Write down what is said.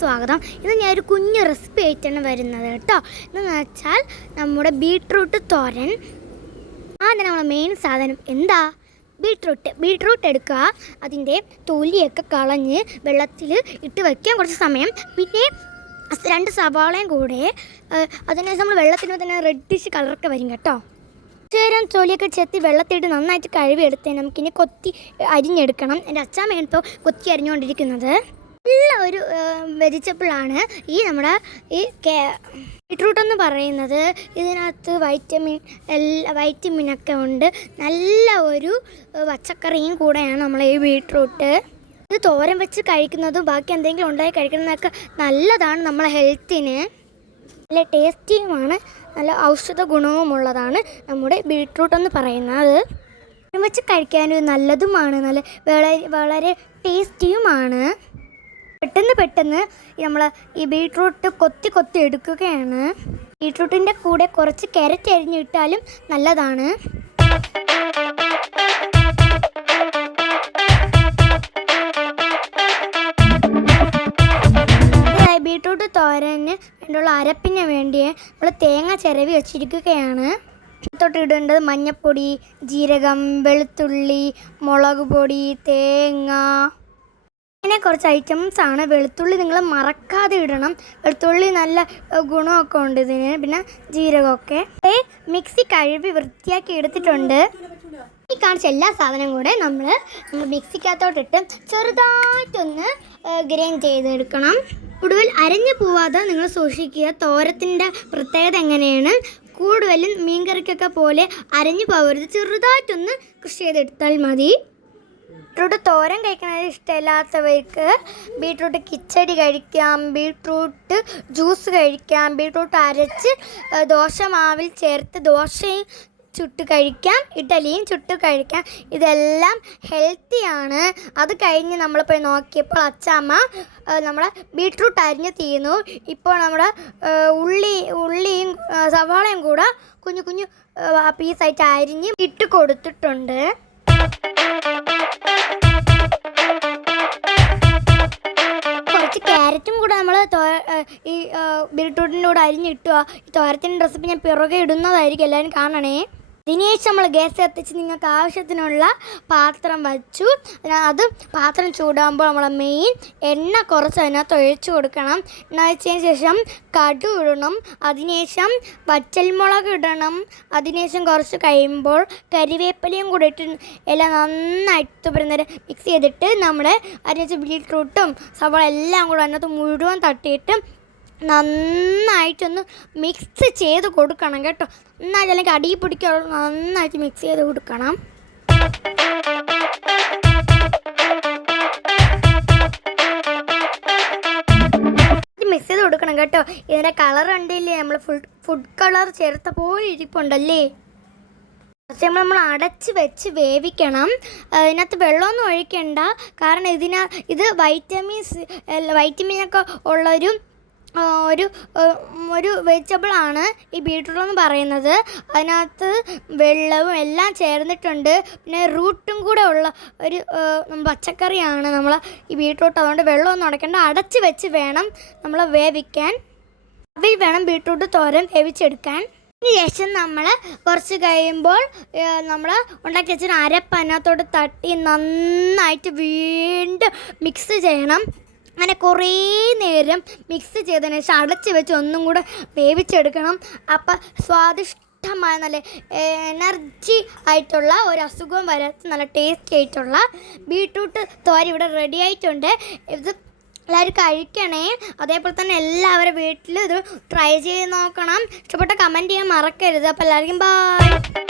സ്വാഗതം. ഇന്ന് ഞാൻ ഒരു കുഞ്ഞു റെസിപ്പി ആയിട്ടാണ് വരുന്നത് കേട്ടോ. എന്ന് വെച്ചാൽ നമ്മുടെ ബീട്രൂട്ട് തോരൻ. ആദ്യം നമ്മുടെ മെയിൻ സാധനം എന്താ? ബീട്രൂട്ട് ബീട്രൂട്ട് എടുക്കുക. അതിന്റെ തൊലിയൊക്കെ കളഞ്ഞ് വെള്ളത്തിൽ ഇട്ട് വയ്ക്കാൻ കുറച്ച് സമയം. പിന്നെ രണ്ട് സവാളയും കൂടെ അതിനുശേഷം നമ്മൾ വെള്ളത്തിന് തന്നെ റെഡിഷ് കളറൊക്കെ വരും കേട്ടോ. ചേരാൻ തൊലിയൊക്കെ ചെത്തി വെള്ളത്തിട്ട് നന്നായിട്ട് കഴുകി എടുത്ത് നമുക്കിനി കൊത്തി അരിഞ്ഞെടുക്കണം. എന്റെ അച്ഛാമ്മയാണ് ഇപ്പോൾ കൊത്തി അരിഞ്ഞുകൊണ്ടിരിക്കുന്നത്. നല്ല ഒരു വെജിറ്റബിളാണ് ഈ നമ്മുടെ ഈ ബീട്രൂട്ട് എന്ന് പറയുന്നത്. ഇതിനകത്ത് വൈറ്റമിൻ എല്ലാ വൈറ്റമിനൊക്കെ ഉണ്ട്. നല്ല ഒരു പച്ചക്കറിയും കൂടെയാണ് നമ്മളെ ഈ ബീട്രൂട്ട് ഇത് തോരൻ വെച്ച് കഴിക്കുന്നതും ബാക്കി എന്തെങ്കിലും ഉണ്ടായി കഴിക്കുന്നതൊക്കെ നല്ലതാണ് നമ്മളെ ഹെൽത്തിന് നല്ല ടേസ്റ്റിയുമാണ്. നല്ല ഔഷധ ഗുണവുമുള്ളതാണ് നമ്മുടെ ബീട്രൂട്ട് എന്ന് പറയുന്നത്. വെച്ച് കഴിക്കാൻ നല്ലതുമാണ്. നല്ല വളരെ വളരെ ടേസ്റ്റിയുമാണ്. പെട്ടെന്ന് പെട്ടെന്ന് നമ്മൾ ഈ ബീട്രൂട്ട് കൊത്തി കൊത്തി എടുക്കുകയാണ്. ബീട്രൂട്ടിന്റെ കൂടെ കുറച്ച് ക്യാരറ്റ് അരിഞ്ഞിട്ടാലും നല്ലതാണ്. ബീട്രൂട്ട് തോരന് വേണ്ടിയുള്ള അരപ്പിന് വേണ്ടി നമ്മൾ തേങ്ങ ചിരവി വെച്ചിരിക്കുകയാണ്. തൊട്ട് ഇടേണ്ടത് ജീരകം വെളുത്തുള്ളി മുളക് പൊടി തേങ്ങ. അങ്ങനെ കുറച്ച് ഐറ്റംസ് ആണ്. വെളുത്തുള്ളി നിങ്ങൾ മറക്കാതെ ഇടണം. വെളുത്തുള്ളി നല്ല ഗുണമൊക്കെ ഉണ്ട് ഇതിന്. പിന്നെ ജീരകമൊക്കെ. മിക്സി കഴുകി വൃത്തിയാക്കി എടുത്തിട്ടുണ്ട്. ഈ കാണിച്ച എല്ലാ സാധനവും കൂടെ നമ്മൾ മിക്സിക്കകത്തോട്ടിട്ട് ചെറുതായിട്ടൊന്ന് ഗ്രൈൻഡ് ചെയ്തെടുക്കണം. കൂടുതൽ അരഞ്ഞു പോവാതെ നിങ്ങൾ സൂക്ഷിക്കുക. തോരത്തിന്റെ പ്രത്യേകത എങ്ങനെയാണ്? കൂടുതലും മീൻകറിക്കൊക്കെ പോലെ അരഞ്ഞു പോകരുത് ചെറുതായിട്ടൊന്ന് കൃഷി ചെയ്തെടുത്താൽ മതി. ബീട്രൂട്ട് തോരൻ കഴിക്കുന്നത് ഇഷ്ടമില്ലാത്തവർക്ക് ബീട്രൂട്ട് കിച്ചടി കഴിക്കാം ബീട്രൂട്ട് ജ്യൂസ് കഴിക്കാം ബീട്രൂട്ട് അരച്ച് ദോശ മാവിൽ ചേർത്ത് ദോശയും ചുട്ട് കഴിക്കാം ഇഡലിയും ചുട്ട് കഴിക്കാം. ഇതെല്ലാം ഹെൽത്തിയാണ് അത് കഴിഞ്ഞ് പോയി നോക്കിയപ്പോൾ അച്ചാമ്മ നമ്മളെ ബീട്രൂട്ട് അരിഞ്ഞ് തീർന്നു. ഇപ്പോൾ നമ്മുടെ ഉള്ളി ഉള്ളിയും സവാളയും കൂടെ കുഞ്ഞു കുഞ്ഞു പീസായിട്ട് അരിഞ്ഞ് ഇട്ട് കൊടുത്തിട്ടുണ്ട്. കൂടെ നമ്മൾ ഈ ബീട്രൂട്ടിന്റെ കൂടെ അരിഞ്ഞിട്ടുക ഈ തോരത്തിന്റെ റെസിപ്പി ഞാൻ പിറകെ ഇടുന്നതായിരിക്കും എല്ലാവരും കാണണേ. അതിനുശേഷം നമ്മൾ ഗ്യാസ് കത്തിച്ച് നിങ്ങൾക്ക് ആവശ്യത്തിനുള്ള പാത്രം വച്ചു. അത് പാത്രം ചൂടാകുമ്പോൾ നമ്മൾ മെയിൻ എണ്ണ കുറച്ച് അതിനകത്ത് ഒഴിച്ചു കൊടുക്കണം. എണ്ണ വെച്ചതിന് ശേഷം കടു ഇടണം. അതിനുശേഷം പച്ചൽമുളക് ഇടണം. അതിനുശേഷം കുറച്ച് കഴിയുമ്പോൾ കരിവേപ്പിലയും കൂടെ ഇട്ട് എല്ലാം നന്നായിട്ട് പറയുന്നേരം മിക്സ് ചെയ്തിട്ട് നമ്മുടെ അതിനുശേഷം ബീട്രൂട്ടും സവാള എല്ലാം കൂടെ അതിനകത്ത് മുഴുവൻ തട്ടിയിട്ട് നന്നായിട്ടൊന്ന് മിക്സ് ചെയ്ത് കൊടുക്കണം കേട്ടോ. നന്നായിട്ട് അല്ലെങ്കിൽ അടി പിടിക്കാതെ നന്നായിട്ട് മിക്സ് ചെയ്ത് കൊടുക്കണം. മിക്സ് ചെയ്ത് കൊടുക്കണം കേട്ടോ. ഇതിന്റെ കളർ ഉണ്ടല്ലേ നമ്മൾ ഫുൾ ഫുഡ് കളർ ചേർത്ത പോലെ ഇരിപ്പുണ്ടല്ലേ? കുറച്ച് നമ്മൾ നമ്മൾ അടച്ച് വെച്ച് വേവിക്കണം. ഇതിനകത്ത് വെള്ളമൊന്നും ഒഴിക്കണ്ട. കാരണം ഇതിന ഇത് വൈറ്റമിൻസ് വൈറ്റമിനൊക്കെ ഉള്ളൊരു ആ, ഒരു ഒരു വെജിറ്റബിൾ ആണ് ഈ ബീട്രൂട്ട് എന്ന് പറയുന്നത്. അതിനകത്ത് വെള്ളവും എല്ലാം ചേർന്നിട്ടുണ്ട്. പിന്നെ റൂട്ടും കൂടെ ഉള്ള ഒരു പച്ചക്കറിയാണ് നമ്മൾ ഈ ബീട്രൂട്ട് അതുകൊണ്ട് വെള്ളമൊന്നും അടയ്ക്കേണ്ട. അടച്ച് വെച്ച് വേണം നമ്മൾ വേവിക്കാൻ. അതിൽ വേണം ബീട്രൂട്ട് തോരൻ വേവിച്ചെടുക്കാൻ. ശേഷം നമ്മൾ കുറച്ച് കഴിയുമ്പോൾ നമ്മൾ ഉണ്ടാക്കി വെച്ചിട്ട് അരപ്പ് അതിനകത്തോട്ട് തട്ടി നന്നായിട്ട് വീണ്ടും മിക്സ് ചെയ്യണം. അങ്ങനെ കുറേ നേരം മിക്സ് ചെയ്തതിന് ശേഷം അടച്ച് വെച്ച് ഒന്നും കൂടെ വേവിച്ചെടുക്കണം. അപ്പം സ്വാദിഷ്ടമായ നല്ല എനർജി ആയിട്ടുള്ള ഒരു അസുഖവും വരാത്ത നല്ല ടേസ്റ്റി ആയിട്ടുള്ള ബീട്രൂട്ട് തോര ഇവിടെ റെഡി ആയിട്ടുണ്ട്. ഇത് എല്ലാവരും കഴിക്കണേ. അതേപോലെ തന്നെ എല്ലാവരും വീട്ടിലും ഇത് ട്രൈ ചെയ്ത് നോക്കണം. ഇഷ്ടപ്പെട്ട കമന്റ് ചെയ്യാൻ മറക്കരുത്. അപ്പോൾ എല്ലാവർക്കും ബൈ